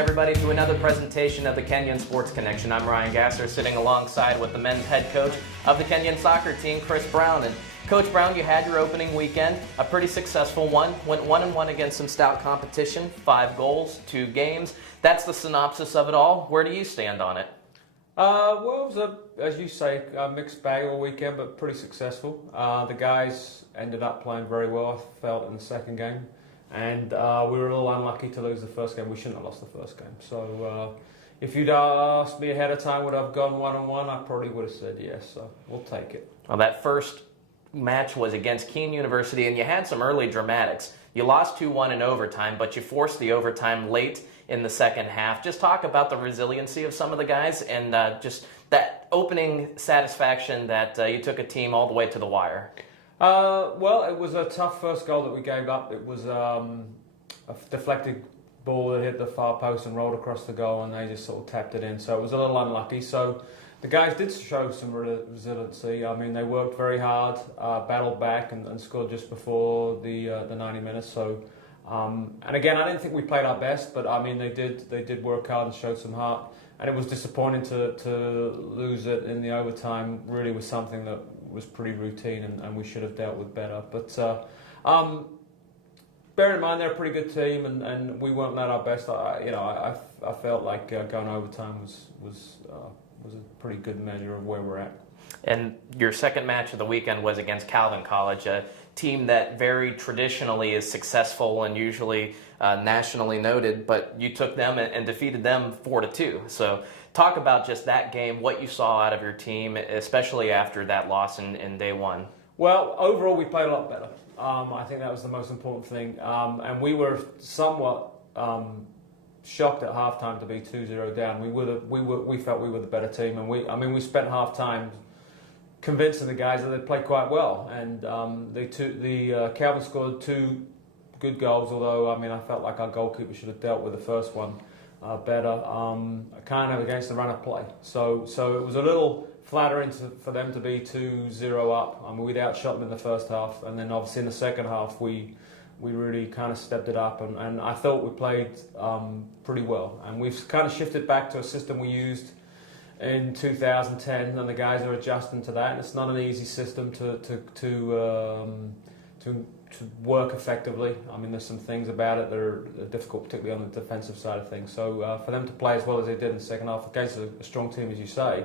everybody, to another presentation of the Kenyon Sports Connection. I'm Ryan Gasser, sitting alongside with the men's head coach of the Kenyon soccer team, Chris Brown. And Coach Brown, you had your opening weekend, a pretty successful one. Went 1-1 against some stout competition, 5 goals, 2 games. That's the synopsis of it all. Where do you stand on it? Well, it was, as you say, a mixed bag all weekend, but pretty successful. The guys ended up playing very well, I felt, in the second game. And we were a little unlucky to lose the first game. We shouldn't have lost the first game. So if you'd asked me ahead of time, would I have gone 1-1? I probably would have said yes. So we'll take it. Well, that first match was against Kean University, and you had some early dramatics. You lost 2-1 in overtime, but you forced the overtime late in the second half. Just talk about the resiliency of some of the guys and just that opening satisfaction that you took a team all the way to the wire. Well, it was a tough first goal that we gave up. It was a deflected ball that hit the far post and rolled across the goal, and they just sort of tapped it in. So it was a little unlucky. So the guys did show some resiliency. I mean, they worked very hard, battled back, and scored just before the 90 minutes. So, and again, I didn't think we played our best, but I mean, they did work hard and showed some heart. And it was disappointing to lose it in the overtime. Really was something that was pretty routine, and we should have dealt with better. But bear in mind, they're a pretty good team, and we weren't at our best. I felt like going overtime was a pretty good measure of where we're at. And your second match of the weekend was against Calvin College, a team that very traditionally is successful and usually nationally noted, but you took them and defeated them 4-2. So talk about just that game, what you saw out of your team, especially after that loss in day one. Well, overall we played a lot better. I think that was the most important thing, and we were somewhat shocked at halftime to be 2-0 down. We felt we were the better team, and we spent halftime convincing the guys that they played quite well, and Calvin scored 2 good goals. Although I felt like our goalkeeper should have dealt with the first one better, kind of against the run of play. So it was a little flattering for them to be 2-0 up. I mean, we'd outshot them in the first half, and then obviously in the second half we really kind of stepped it up, and I thought we played pretty well. And we've kind of shifted back to a system we used in 2010, and the guys are adjusting to that. And it's not an easy system to work effectively. I mean, there's some things about it that are difficult, particularly on the defensive side of things. So for them to play as well as they did in the second half against a strong team, as you say,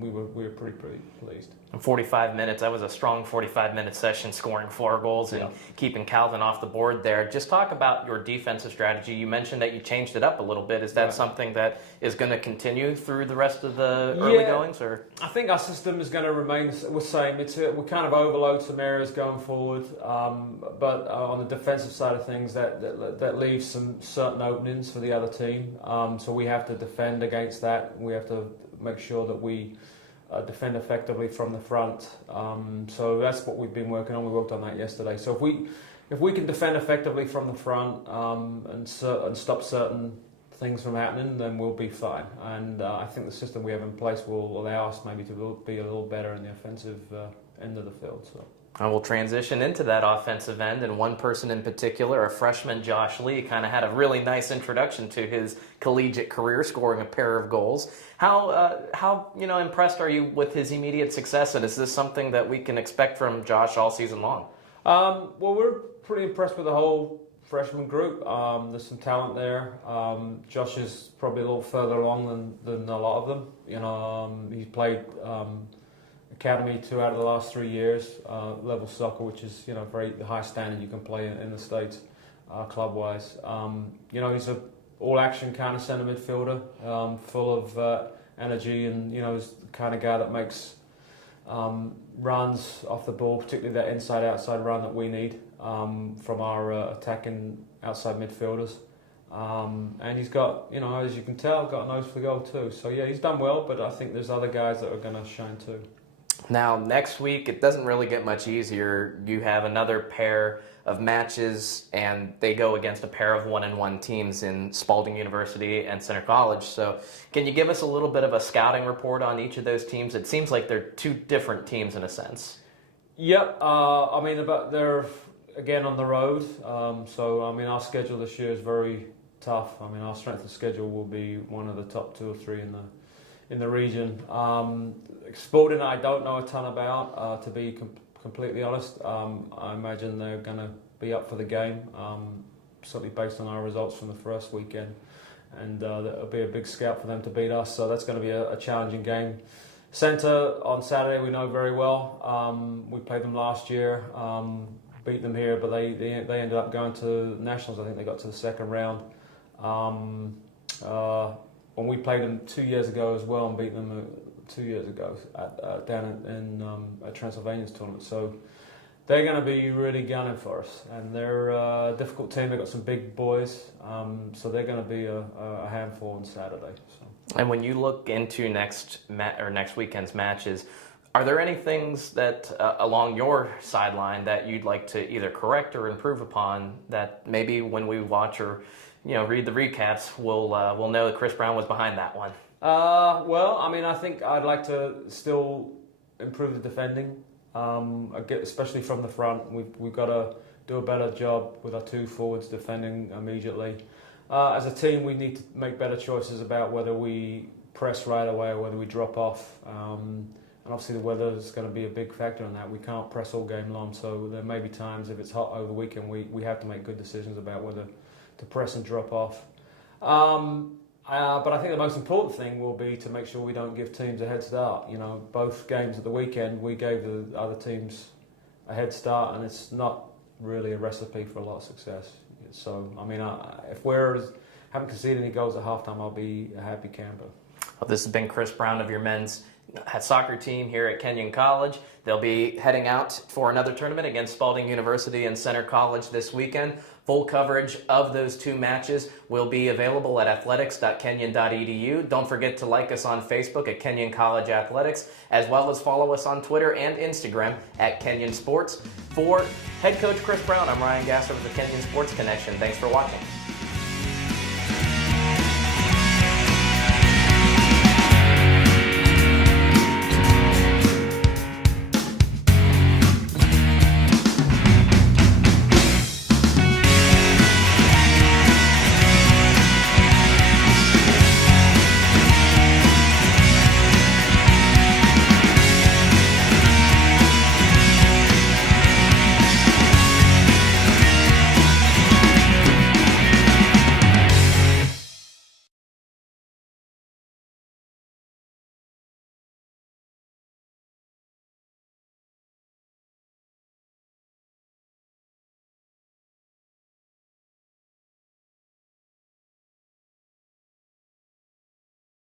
we were pretty pleased. In 45 minutes, that was a strong 45-minute session, scoring 4 goals and keeping Calvin off the board there. Just talk about your defensive strategy. You mentioned that you changed it up a little bit. Is that something that is going to continue through the rest of the early goings? Or I think our system is going to remain the same. We kind of overload some areas going forward, but on the defensive side of things, that leaves some certain openings for the other team. So we have to defend against that. We have to make sure that we defend effectively from the front. So that's what we've been working on. We worked on that yesterday. So if we can defend effectively from the front and stop certain things from happening, then we'll be fine. And I think the system we have in place will allow us maybe to be a little better in the offensive end of the field. So. And we'll transition into that offensive end, and one person in particular, a freshman, Josh Lee, kind of had a really nice introduction to his collegiate career, scoring a pair of goals. How impressed are you with his immediate success, and is this something that we can expect from Josh all season long? Well, we're pretty impressed with the whole freshman group. There's some talent there. Josh is probably a little further along than a lot of them. He's played academy 2 out of the last 3 years, level soccer, which is very high standard you can play in the States, club wise. He's an all action kind of centre midfielder, full of energy, and he's the kind of guy that makes runs off the ball, particularly that inside outside run that we need from our attacking outside midfielders. And he's got, as you can tell, got a nose for goal too. So yeah, he's done well, but I think there's other guys that are going to shine too. Now, next week, it doesn't really get much easier. You have another pair of matches, and they go against a pair of 1-1 teams in Spalding University and Center College. So can you give us a little bit of a scouting report on each of those teams? It seems like they're 2 different teams in a sense. Yep. They're, again, on the road. Our schedule this year is very tough. I mean, our strength of schedule will be one of the top 2 or 3 in the region. Sporting, I don't know a ton about, to be completely honest. I imagine they're going to be up for the game, certainly based on our results from the first weekend. And it'll be a big scout for them to beat us, so that's going to be a challenging game. Centre on Saturday we know very well. We played them last year, beat them here, but they ended up going to Nationals. I think they got to the second round. When we played them 2 years ago as well and beat them 2 years ago down in a Transylvanians tournament. So they're going to be really gunning for us, and they're a difficult team. They've got some big boys, so they're going to be a handful on Saturday. So. And when you look into next weekend's matches, are there any things that along your sideline that you'd like to either correct or improve upon that maybe when we watch or read the recaps, we'll know that Chris Brown was behind that one? Well, I mean, I think I'd like to still improve the defending, especially from the front. We've got to do a better job with our 2 forwards defending immediately. As a team, we need to make better choices about whether we press right away or whether we drop off. And obviously the weather is going to be a big factor in that. We can't press all game long, so there may be times if it's hot over the weekend we have to make good decisions about whether to press and drop off. But I think the most important thing will be to make sure we don't give teams a head start. Both games at the weekend we gave the other teams a head start, and it's not really a recipe for a lot of success. So, I mean, if we haven't conceded any goals at halftime, I'll be a happy camper. Well, this has been Chris Brown of your men's soccer team here at Kenyon College. They'll be heading out for another tournament against Spalding University and Center College this weekend. Full coverage of those 2 matches will be available at athletics.kenyon.edu. Don't forget to like us on Facebook at Kenyon College Athletics, as well as follow us on Twitter and Instagram at Kenyon Sports. For head coach Chris Brown, I'm Ryan Gasser with the Kenyon Sports Connection. Thanks for watching.